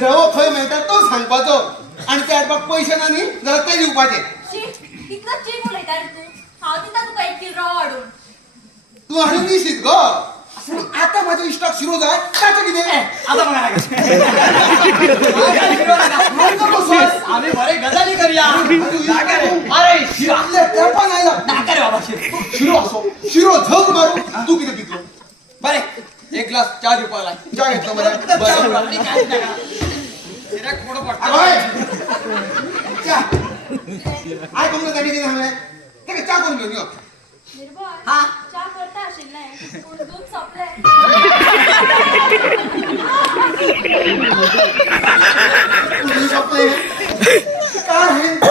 रवो खंय मेळटा तो सांगपाचो आणि ते हाडपाक पयशे ना न्ही जाल्यार ते दिवपाचे. तितलो चीप उलयता रे तू. हांव दिता तुका 1 किलो रवो हाडून. तू हाडून दिशीत गो. आता माझ्या इष्टाक शिरो जाय ताचं कितें आता बघा आम्ही बरे गजाली करूया. अरे शिरो तेपान आयला नाका रे बाबा शिरो. शिरो असो शिरो झग मारू तू कितें पितो बरे एक ग्लास चहा दिवपाक लाय. च्या घेतलो मरे बरं शिऱ्याक पुढं पडटा. आय च्या आय तुमका ताणी कितें सांगलें तेका च्या करून घेवन यो. निर्भय. हा. च्या करता आशिल्लें. पूण दूध सोंपलें. तुझं सोपलें काय हे तू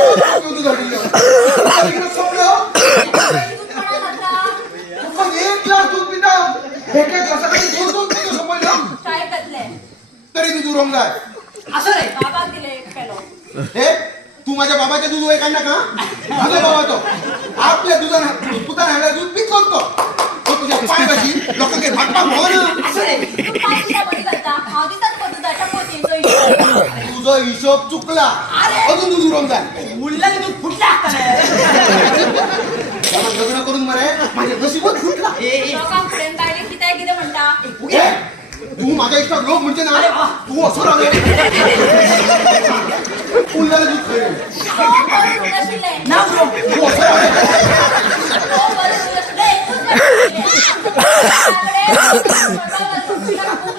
धाडिल्लो कितें सोपलो दूध कोणा खाता? तुका एक ग्लास दूध पिता एका ग्लासाखाली दोन दोन पितो सोपयलो शाळेत घातले. तरी तू दुरोंग जाय. असं रे बाबाक दिले 1 पेलो. हे तू माझ्या बाबाचे दूध वय काढला का माझा बाबा तो आपल्या दुधान हाडलं दूध पित करतो तो तुझ्या पाय कशी लोकांचे भागपाक हो ना. असं रे तू 5 किलो बरी घालता. हांव दिता तुका दुधाच्या पोतयेचो हिशोब. तुझा हिशोब चुकला अजून दूध उरोंग जाय. मुडल्याने दूध फुटलं असताना. लग्न करून मरे माझे नशीबच फुटला. लोकांक फुडें डायरेक्ट कितें म्हणटा. हे, तू माझ्या इष्टात लोक म्हणते ना तू असं राहिले उरलेलं दूध खायला. हो बरें दूध आशिल्लें. ना ब्रो तू असं राहिले हो बरें दूध आशिल्लें. एकूच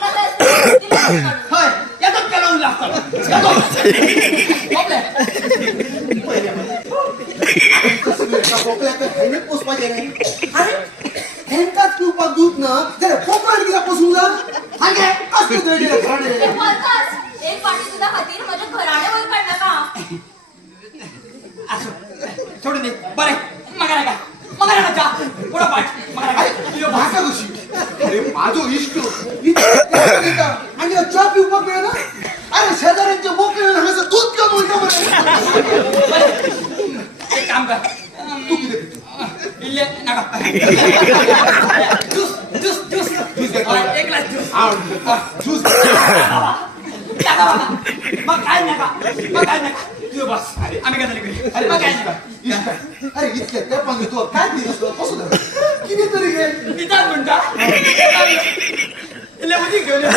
आशिल्लें. होय येतो पेलवून लागतो. येतो खोकल्याचं खायने पोसपाचे रे. अरे हेंकाच पिवपाक दूध ना जाल्यार खोकल्यान कित्याक पोसूंक जा. हागे कसले दळलेले घराणे. एक वरकास. एक वाटी दुधा खातीर म्हजे घराणे वयर काडनाका. असं सोडून दे. बरे मगा नका चहा पुढं पाठ मगा नका. अरे भाषा कशी अरे माझो इष्ट आणि चहा पिवपाक मिळना. अरे शेजाऱ्यांचे मोकळे हांगासर दूध पिवं म्हणटा मरे. एक काम कर तू किती पितो इल्ले नका. ज्यूस ज्यूस ज्यूस ज्यूस घेतो. एक ग्लास ज्यूस. ज्यूस नका बाबा. मग काय नका तू बस. आम्ही काय झाली अरे मग काय नका. अरे इतक्या त्या पण तू काय दिवस कसं झालं किती तरी घे. निदान म्हणता इल्ले उदी घेऊन ये.